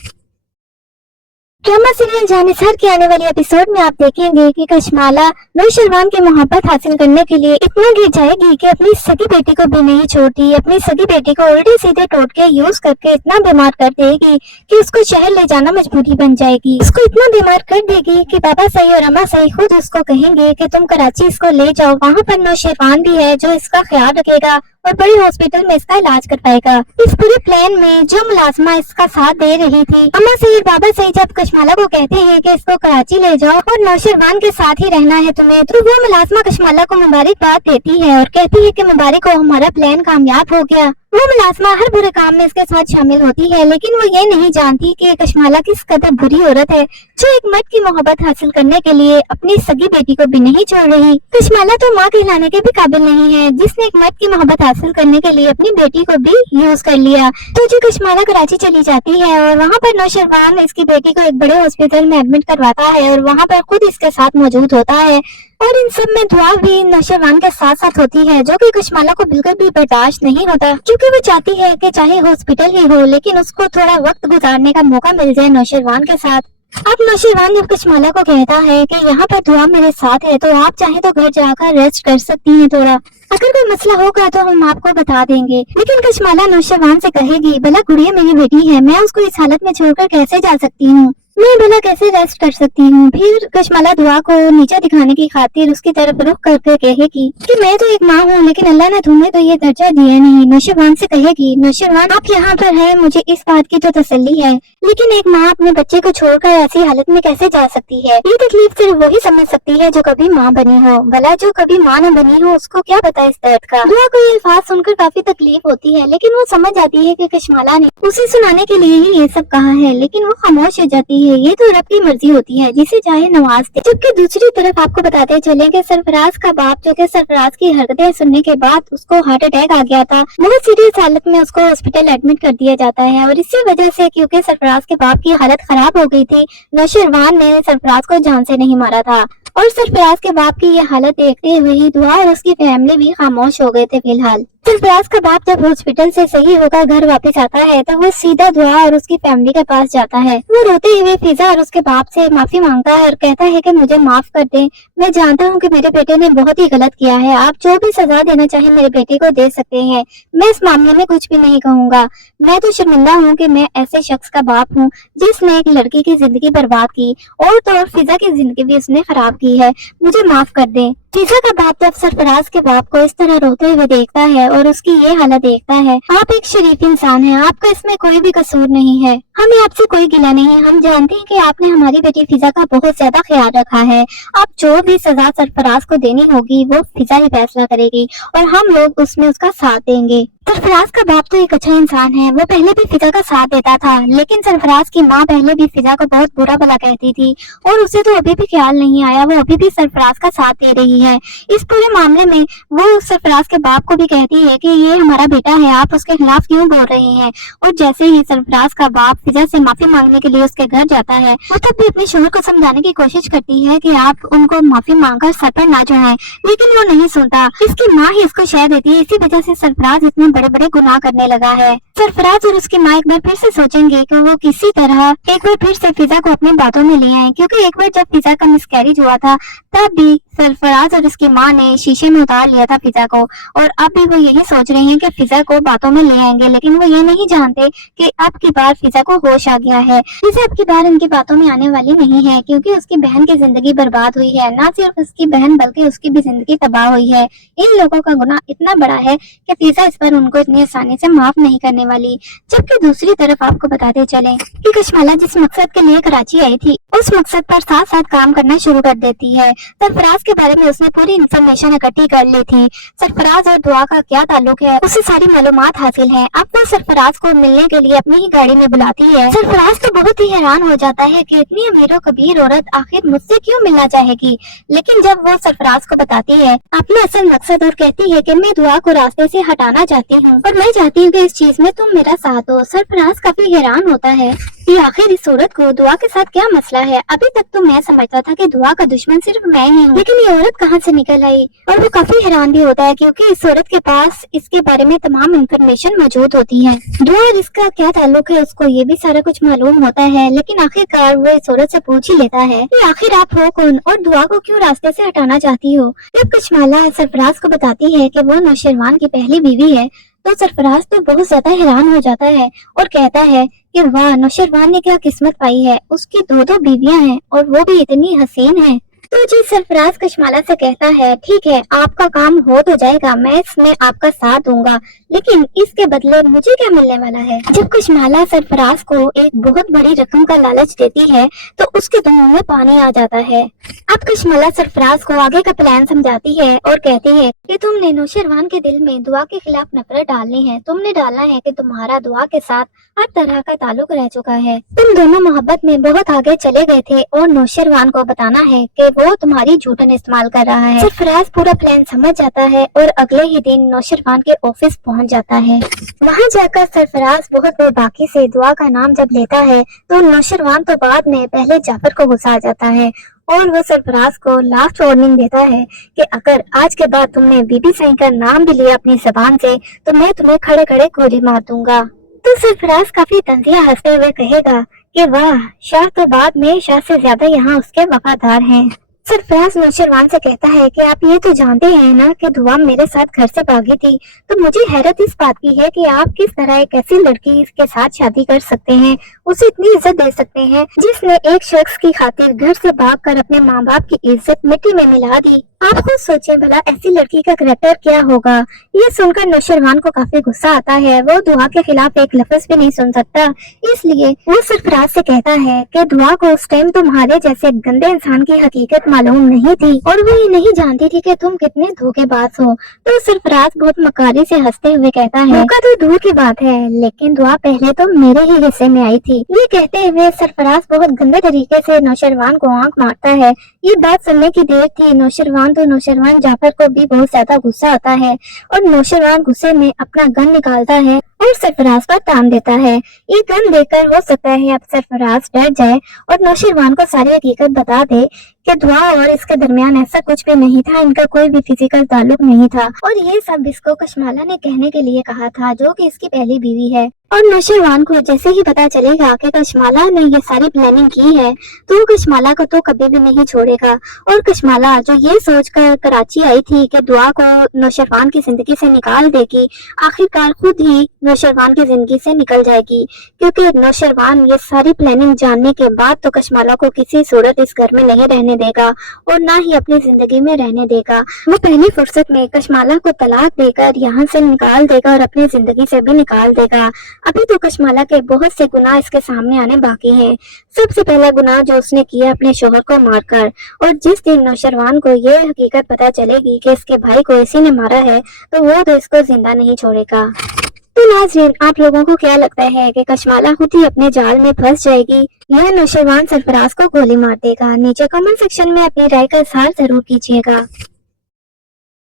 ड्रामा सीरियल जानिसार के आने वाले एपिसोड में आप देखेंगे कि कशमाला नौशरवान की मोहब्बत हासिल करने के लिए इतना गिर जाएगी कि अपनी सगी बेटी को भी नहीं छोड़ती, अपनी सगी बेटी को उल्टे सीधे टोटके यूज करके इतना बीमार कर देगी कि उसको शहर ले जाना मजबूरी बन जाएगी। उसको इतना बीमार कर देगी कि पापा सही और अम्मा सही खुद उसको कहेंगे कि तुम कराची इसको ले जाओ, वहाँ पर नौशरवान भी है जो इसका ख्याल रखेगा और बड़े हॉस्पिटल में इसका इलाज करवाएगा। इस पूरे प्लान में जो मुलाजमा इसका साथ दे रही थी, अम्मा सही और बाबा सही जब कशमाला को कहते हैं कि इसको कराची ले जाओ और नौशरवान के साथ ही रहना है तुम्हें, तो वो मुलाजमा कशमाला को मुबारकबाद देती है और कहती है कि मुबारक हो, हमारा प्लान कामयाब हो गया। वो मुलाजमा हर बुरे काम में इसके साथ शामिल होती है, लेकिन वो ये नहीं जानती कि कशमाला किस कदर बुरी औरत है जो एक मर्द की मोहब्बत हासिल करने के लिए अपनी सगी बेटी को भी नहीं छोड़ रही। कशमाला तो माँ कहलाने के भी काबिल नहीं है, जिसने एक मर्द की मोहब्बत हासिल करने के लिए अपनी बेटी को भी यूज कर लिया। तो जो कशमाला कराची चली जाती है और वहाँ पर नौशरवान इसकी बेटी को एक बड़े हॉस्पिटल में एडमिट करवाता है और वहाँ पर खुद इसके साथ मौजूद होता है। और इन सब में दुआ भी नौशरवान के साथ साथ होती है, जो कि कशमाला को बिल्कुल भी बर्दाश्त नहीं होता, क्योंकि वो चाहती है कि चाहे हॉस्पिटल ही हो लेकिन उसको थोड़ा वक्त गुजारने का मौका मिल जाए नौशरवान के साथ। अब नौशरवान जब कशमाला को कहता है कि यहाँ पर दुआ मेरे साथ है तो आप चाहे तो घर जाकर रेस्ट कर सकती हैं, थोड़ा अगर कोई मसला होगा तो हम आपको बता देंगे। लेकिन कशमाला नौशरवान से कहेगी, भला गुड़िया मेरी बेटी है, मैं उसको इस हालत में छोड़कर कैसे जा सकती हूँ, मैं भला कैसे रेस्ट कर सकती हूँ। फिर कशमाला दुआ को नीचे दिखाने की खातिर उसकी तरफ रुख करके कहेगी कि मैं तो एक माँ हूँ लेकिन अल्लाह ने तुम्हें तो ये दर्जा दिया नहीं। नौशरवान से कहेगी, नौशरवान आप यहाँ पर है, मुझे इस बात की तो तसल्ली है, लेकिन एक माँ अपने बच्चे को छोड़कर ऐसी हालत में कैसे जा सकती है? ये तकलीफ सिर्फ वही समझ सकती है जो कभी माँ बनी हो, भला जो कभी माँ न बनी हो उसको क्या पता इस दर्द का। दुआ को ये अल्फाज सुनकर काफी तकलीफ होती है, लेकिन वो समझ जाती है कि कशमाला ने उसे सुनाने के लिए ही ये सब कहा है, लेकिन वो खामोश हो जाती है। ये तो रब की मर्जी होती है, जिसे चाहे नवाज दे। जबकि दूसरी तरफ आपको बताते चले कि सरफराज का बाप, जो कि सरफराज की हरकतें सुनने के बाद उसको हार्ट अटैक आ गया था, बहुत सीरियस हालत में उसको हॉस्पिटल एडमिट कर दिया जाता है। और इसी वजह से क्योंकि सरफराज के बाप की हालत खराब हो गई थी, नौशरवान ने सरफराज को जान से नहीं मारा था। और सरफराज के बाप की ये हालत देखते हुए ही दुआ और उसकी फैमिली भी खामोश हो गए थे। फिलहाल सरफराज का बाप जब हॉस्पिटल से सही होकर घर वापस आता है तो वो सीधा दुआ और उसकी फैमिली के पास जाता है। वो रोते हुए फिजा और उसके बाप से माफी मांगता है और कहता है कि मुझे माफ कर दें, मैं जानता हूँ कि मेरे बेटे ने बहुत ही गलत किया है, आप जो भी सजा देना चाहे मेरे बेटे को दे सकते हैं, मैं इस मामले में कुछ भी नहीं कहूँगा। मैं तो शर्मिंदा हूँ कि मैं ऐसे शख्स का बाप हूँ जिसने एक लड़की की जिंदगी बर्बाद की और तो और फिजा की जिंदगी भी उसने खराब की है, मुझे माफ कर दें। फिजा का बाप जब सरफराज के बाप को इस तरह रोते हुए देखता है और उसकी ये हालत देखता है, आप एक शरीफ इंसान हैं, आपका इसमें कोई भी कसूर नहीं है, हमें आपसे कोई गिला नहीं, हम जानते हैं कि आपने हमारी बेटी फिजा का बहुत ज्यादा ख्याल रखा है, आप जो भी सजा सरफराज को देनी होगी वो फिजा ही फैसला करेगी और हम लोग उसमें उसका साथ देंगे। सरफराज का बाप तो एक अच्छा इंसान है, वो पहले भी फिजा का साथ देता था, लेकिन सरफराज की माँ पहले भी फिजा को बहुत बुरा भला कहती थी और उसे तो अभी भी ख्याल नहीं आया, वो अभी भी सरफराज का साथ दे रही है। इस पूरे मामले में वो सरफराज के बाप को भी कहती है कि ये हमारा बेटा है, आप उसके खिलाफ क्यों बोल रहे हैं। और जैसे ही सरफराज का बाप फिजा से माफी मांगने के लिए उसके घर जाता है, वो तब भी अपने शोहर को समझाने की कोशिश करती है कि आप उनको माफी मांगकर सर पर ना चढ़ाएं, लेकिन वो नहीं सुनता, इसकी माँ ही इसको शह देती है। इसी वजह से सरफराज इतने बड़े बड़े गुनाह करने लगा है। सरफराज और उसकी माँ एक बार फिर से सोचेंगे कि वो किसी तरह एक बार फिर से फिजा को अपनी बातों में ले आए, क्योंकि एक बार जब फिजा का मिसकैरेज हुआ था तब भी सरफराज और उसकी माँ ने शीशे में उतार लिया था फिजा को, और अब भी वो यही सोच रही हैं कि फिजा को बातों में ले आएंगे, लेकिन वो ये नहीं जानते कि अब की बार फिजा को होश आ गया है। फिजा अब की बार इनकी बातों में आने वाली नहीं है, क्योंकि उसकी बहन की जिंदगी बर्बाद हुई है। ना सिर्फ उसकी बहन बल्कि उसकी भी जिंदगी तबाह हुई है। इन लोगों का गुनाह इतना बड़ा है कि फिजा इस पर उनको इतनी आसानी से माफ नहीं करने वाली। जबकि दूसरी तरफ आपको बताते चले कि कशमाला जिस मकसद के लिए कराची आई थी, उस मकसद पर साथ साथ काम करना शुरू कर देती है। सरफराज के बारे में उसने पूरी इन्फॉर्मेशन इकट्ठी कर ली थी। सरफराज और दुआ का क्या ताल्लुक है, उससे सारी मालूमात हासिल है। अब वो सरफराज को मिलने के लिए अपनी ही गाड़ी में बुलाती है। सरफराज तो बहुत ही हैरान हो जाता है कि इतनी अमीर कबीर औरत आखिर मुझसे क्यों मिलना चाहेगी, लेकिन जब वो सरफराज को बताती है अपना असल मकसद और कहती है कि मैं दुआ को रास्ते से हटाना चाहती हूँ और मैं चाहती हूँ कि इस चीज में तुम मेरा साथ दो, सरफराज काफी हैरान होता है कि आखिर इस औरत को दुआ के साथ क्या मसला है। अभी तक तो मैं समझता था कि दुआ का दुश्मन सिर्फ मैं ही हूँ, लेकिन ये औरत कहाँ से निकल आई। और वो काफी हैरान भी होता है क्योंकि इस औरत के पास इसके बारे में तमाम इन्फॉर्मेशन मौजूद होती है। दुआ और इसका क्या ताल्लुक है उसको ये भी सारा कुछ मालूम होता है, लेकिन आखिरकार वो इस औरत से पूछ ही लेता है कि आखिर आप हो कौन और दुआ को क्यों रास्ते से हटाना चाहती हो। जब कशमाला सरफराज को बताती है कि वो नौशरवान की पहली बीवी है, तो सरफराज तो बहुत ज्यादा हैरान हो जाता है और कहता है कि वाह, नौशरवान ने क्या किस्मत पाई है, उसकी दो बीवियां हैं और वो भी इतनी हसीन हैं। तो जी सरफराज कशमाला से कहता है ठीक है, आपका काम हो तो जाएगा, मैं इसमें आपका साथ दूंगा, लेकिन इसके बदले मुझे क्या मिलने वाला है। जब कशमाला सरफराज को एक बहुत बड़ी रकम का लालच देती है तो उसके तो मुंह में पानी आ जाता है। अब कशमाला सरफराज को आगे का प्लान समझाती है और कहती है कि तुमने नौशरवान के दिल में दुआ के खिलाफ नफरत डालनी है। तुमने डालना है कि तुम्हारा दुआ के साथ हर तरह का ताल्लुक रह चुका है, तुम दोनों मोहब्बत में बहुत आगे चले गए थे और नौशरवान को बताना है कि वो तुम्हारी झूठन इस्तेमाल कर रहा है। सरफराज पूरा प्लान समझ जाता है और अगले ही दिन नौशरवान के ऑफिस पहुंच जाता है। वहां जाकर सरफराज बहुत बेबाकी से दुआ का नाम जब लेता है तो नौशरवान तो बाद में पहले जाफर को गुस्सा आ जाता है और वो सरफराज को लास्ट वार्निंग देता है कि अगर आज के बाद तुमने बीबी सही का नाम भी लिया अपनी जबान से तो मैं तुम्हें खड़े खड़े गोली मार दूंगा। तो सरफराज काफी तंजिया हंसते हुए कहेगा कि वाह, शाह तो बाद में शाह से ज्यादा यहाँ उसके वफादार हैं। सरफराज नौशरवान से कहता है कि आप ये तो जानते हैं ना कि दुआ मेरे साथ घर से भागी थी, तो मुझे हैरत इस बात की है कि आप किस तरह एक ऐसी लड़की के साथ शादी कर सकते हैं, उसे इतनी इज्जत दे सकते हैं जिसने एक शख्स की खातिर घर से भागकर अपने माँ बाप की इज्जत मिट्टी में मिला दी। आप खुद सोचे भला ऐसी लड़की का करैक्टर क्या होगा। ये सुनकर नौशरवान को काफी गुस्सा आता है, वो दुआ के खिलाफ एक लफ्ज भी नहीं सुन सकता, इसलिए वो सरफराज से कहता है कि दुआ को उस टाइम तुम्हारे जैसे गंदे इंसान की हकीकत मालूम नहीं थी और वो ये नहीं जानती थी कि तुम कितने धोखेबाज हो। तो सरफराज बहुत मकारी से हंसते हुए कहता है धोखा तो दूर की बात है, लेकिन दुआ पहले तो मेरे ही हिस्से में आई थी। ये कहते हुए सरफराज बहुत गंदे तरीके से नौशरवान को आंख मारता है। ये बात सुनने की देर थी नौशरवान जाफर को भी बहुत ज्यादा गुस्सा आता है और नौशरवान गुस्से में अपना गन निकालता है और सरफराज पर तान देता है। ये गन देकर हो सकता है अब सरफराज डर जाए और नौशरवान को सारी हकीकत बता दे कि दुआ और इसके दरमियान ऐसा कुछ भी नहीं था, इनका कोई भी फिजिकल ताल्लुक नहीं था और ये सब इसको कशमाला ने कहने के लिए कहा था, जो कि इसकी पहली बीवी है। और नौशरवान को जैसे ही पता चलेगा कि कशमाला ने ये सारी प्लानिंग की है तो कशमाला को तो कभी भी नहीं छोड़ेगा और कशमाला जो ये सोचकर कराची आई थी कि दुआ को नौशरवान की जिंदगी से निकाल देगी, आखिरकार खुद ही नौशरवान की जिंदगी से निकल जाएगी, क्योंकि नौशरवान ये सारी प्लानिंग जानने के बाद तो कशमाला को किसी सूरत इस घर में नहीं रहने देगा और ना ही अपनी जिंदगी में रहने देगा। वो पहली फुर्सत में कशमाला को तलाक देकर यहाँ से निकाल देगा और अपनी जिंदगी से भी निकाल देगा। अभी तो कशमाला के बहुत से गुनाह इसके सामने आने बाकी हैं। सबसे पहला गुनाह जो उसने किया अपने शोहर को मारकर, और जिस दिन नौशरवान को ये हकीकत पता चलेगी कि इसके भाई को इसी ने मारा है तो वो तो इसको जिंदा नहीं छोड़ेगा। तो नाज़रीन, आप लोगों को क्या लगता है कि कशमाला खुद ही अपने जाल में फंस जाएगी या नौशरवान सरफराज को गोली मार देगा? नीचे कमेंट सेक्शन में अपनी राय का इज़हार जरूर कीजिएगा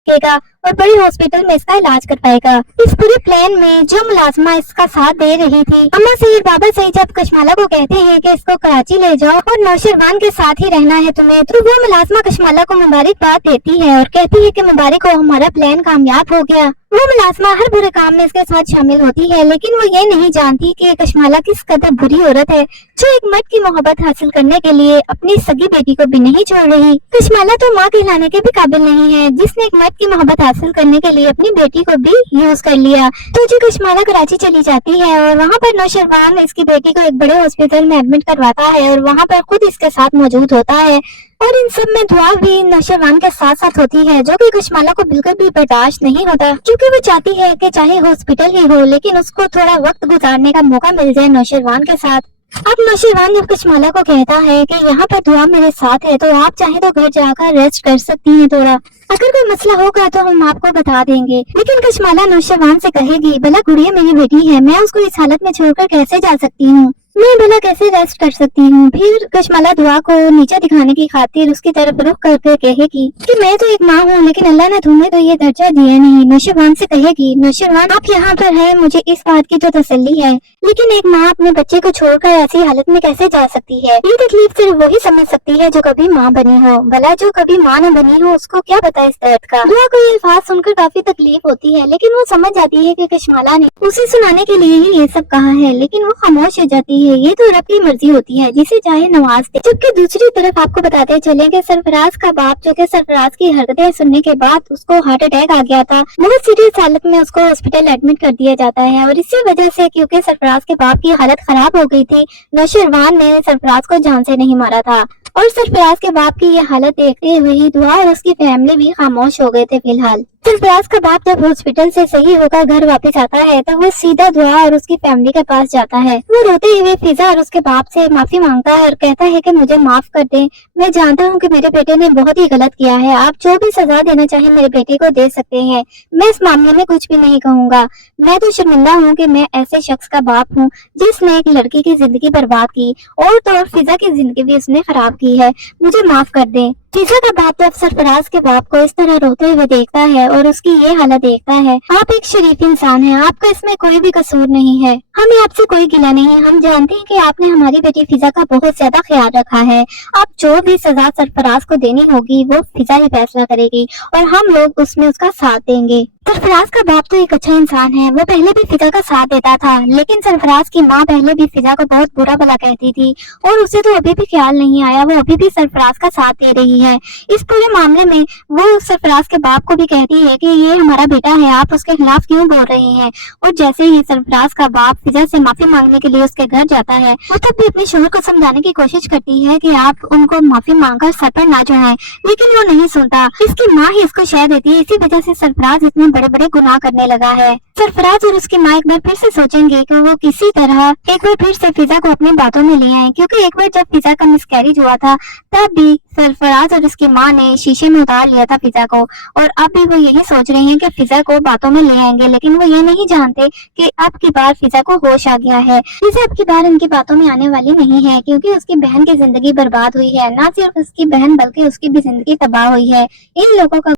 और बड़े हॉस्पिटल में इसका इलाज कर पाएगा। इस पूरे प्लान में जो मुलाजमा इसका साथ दे रही थी, अम्मा सईद बाबा सईद, जब कशमाला को कहते हैं कि इसको कराची ले जाओ और नौशरवान के साथ ही रहना है तुम्हें, तो वो मुलाजमा कशमाला को मुबारकबाद देती है और कहती है कि मुबारक हो, हमारा प्लान कामयाब हो गया। वो मुलाजमा हर बुरे काम में इसके साथ शामिल होती है, लेकिन वो ये नहीं जानती कि कशमाला किस कदर बुरी औरत है जो एक मर्द की मोहब्बत हासिल करने के लिए अपनी सगी बेटी को भी नहीं छोड़ रही। कशमाला तो माँ कहलाने के भी काबिल नहीं है, जिसने एक मर्द की मोहब्बत हासिल करने के लिए अपनी बेटी को भी यूज कर लिया। तो जो कशमाला कराची चली जाती है और वहाँ पर नौशरवान इसकी बेटी को एक बड़े हॉस्पिटल में एडमिट करवाता है और वहाँ पर खुद इसके साथ मौजूद होता है। और इन सब में दुआ भी नौशरवान के साथ साथ होती है, जो कि कशमाला को बिल्कुल भी बर्दाश्त नहीं होता, क्योंकि वो चाहती है कि चाहे हॉस्पिटल ही हो लेकिन उसको थोड़ा वक्त गुजारने का मौका मिल जाए नौशरवान के साथ। अब नौशरवान जब कशमाला को कहता है कि यहाँ पर दुआ मेरे साथ है, तो आप चाहे तो घर जाकर रेस्ट कर सकती हैं थोड़ा, अगर कोई मसला होगा तो हम आपको बता देंगे। लेकिन कशमाला नौशरवान से कहेगी, भला गुड़िया मेरी बेटी है, मैं उसको इस हालत में छोड़कर कैसे जा सकती हूँ, मैं भला कैसे रेस्ट कर सकती हूँ। फिर कशमाला दुआ को नीचे दिखाने की खातिर उसकी तरफ रुख करके कहेगी कि मैं तो एक माँ हूँ, लेकिन अल्लाह ने तुम्हें तो ये दर्जा दिया नहीं। नौशरवान से कहेगी, नौशरवान आप यहाँ पर हैं, मुझे इस बात की तो तसल्ली है, लेकिन एक माँ अपने बच्चे को छोड़कर ऐसी हालत में कैसे जा सकती है। ये तकलीफ सिर्फ वही समझ सकती है जो कभी माँ बनी हो, भला जो कभी माँ न बनी हो उसको क्या पता इस दर्द का। दुआ को ये अल्फाज सुनकर काफी तकलीफ होती है, लेकिन वो समझ जाती है कि कशमाला ने उसे सुनाने के लिए ही ये सब कहा है, लेकिन वो खामोश हो जाती है। ये तो रब की मर्जी होती है, जिसे चाहे नवाज दे। जबकि दूसरी तरफ आपको बताते चले कि सरफराज का बाप, जो कि सरफराज की हरकतें सुनने के बाद उसको हार्ट अटैक आ गया था, बहुत सीरियस हालत में उसको हॉस्पिटल एडमिट कर दिया जाता है। और इसी वजह से, क्योंकि सरफराज के बाप की हालत खराब हो गई थी, नौशरवान ने सरफराज को जान से नहीं मारा था। और सरफराज के बाप की ये हालत देखते हुए ही दुआ और उसकी फैमिली भी खामोश हो गए थे फिलहाल। सरफराज का बाप जब हॉस्पिटल से सही होकर घर वापस आता है तो वो सीधा दुआ और उसकी फैमिली के पास जाता है। वो रोते हुए फिजा और उसके बाप से माफी मांगता है और कहता है कि मुझे माफ कर दें, मैं जानता हूँ कि मेरे बेटे ने बहुत ही गलत किया है, आप जो भी सजा देना चाहे मेरे बेटे को दे सकते हैं, मैं इस मामले में कुछ भी नहीं कहूँगा। मैं तो शर्मिंदा हूँ कि मैं ऐसे शख्स का बाप हूँ जिसने एक लड़की की जिंदगी बर्बाद की और तो और फिजा की जिंदगी भी उसने खराब की है, मुझे माफ कर दें। फिजा का बाप जब सरफराज के बाप को इस तरह रोते हुए देखता है और उसकी ये हालत देखता है, आप एक शरीफ इंसान हैं, आपका इसमें कोई भी कसूर नहीं है, हमें आपसे कोई गिला नहीं, हम जानते हैं कि आपने हमारी बेटी फिजा का बहुत ज्यादा ख्याल रखा है, आप जो भी सजा सरफराज को देनी होगी वो फिजा ही फैसला करेगी और हम लोग उसमें उसका साथ देंगे। सरफराज का बाप तो एक अच्छा इंसान है, वो पहले भी फिजा का साथ देता था, लेकिन सरफराज की माँ पहले भी फिजा को बहुत बुरा भला कहती थी और उसे तो अभी भी ख्याल नहीं आया, वो अभी भी सरफराज का साथ दे रही है। इस पूरे मामले में वो सरफराज के बाप को भी कहती है कि ये हमारा बेटा है, आप उसके खिलाफ क्यों बोल रहे हैं। और जैसे ही सरफराज का बाप फिजा से माफी मांगने के लिए उसके घर जाता है, वो तब भी अपने शोहर को समझाने की कोशिश करती है कि आप उनको माफी मांगकर सर पर ना चढ़ाएं, लेकिन वो नहीं सुनता। इसकी माँ ही इसको शह देती है, इसी वजह से सरफराज इतने बड़े बड़े गुनाह करने लगा है। सरफराज और उसकी माँ एक बार फिर से सोचेंगे कि वो किसी तरह एक बार फिर से फिजा को अपनी बातों में ले आए, क्योंकि एक बार जब फिजा का मिसकैरेज हुआ था तब भी सरफराज और उसकी माँ ने शीशे में उतार लिया था फिजा को, और अब भी वो यही सोच रहे हैं कि फिजा को बातों में ले आएंगे, लेकिन वो ये नहीं जानते कि अब की बार फिजा को होश आ गया है। फिजा अब की बार इनकी बातों में आने वाली नहीं है, क्योंकि उसकी बहन की जिंदगी बर्बाद हुई है, ना सिर्फ उसकी बहन बल्कि उसकी भी जिंदगी तबाह हुई है। इन लोगों का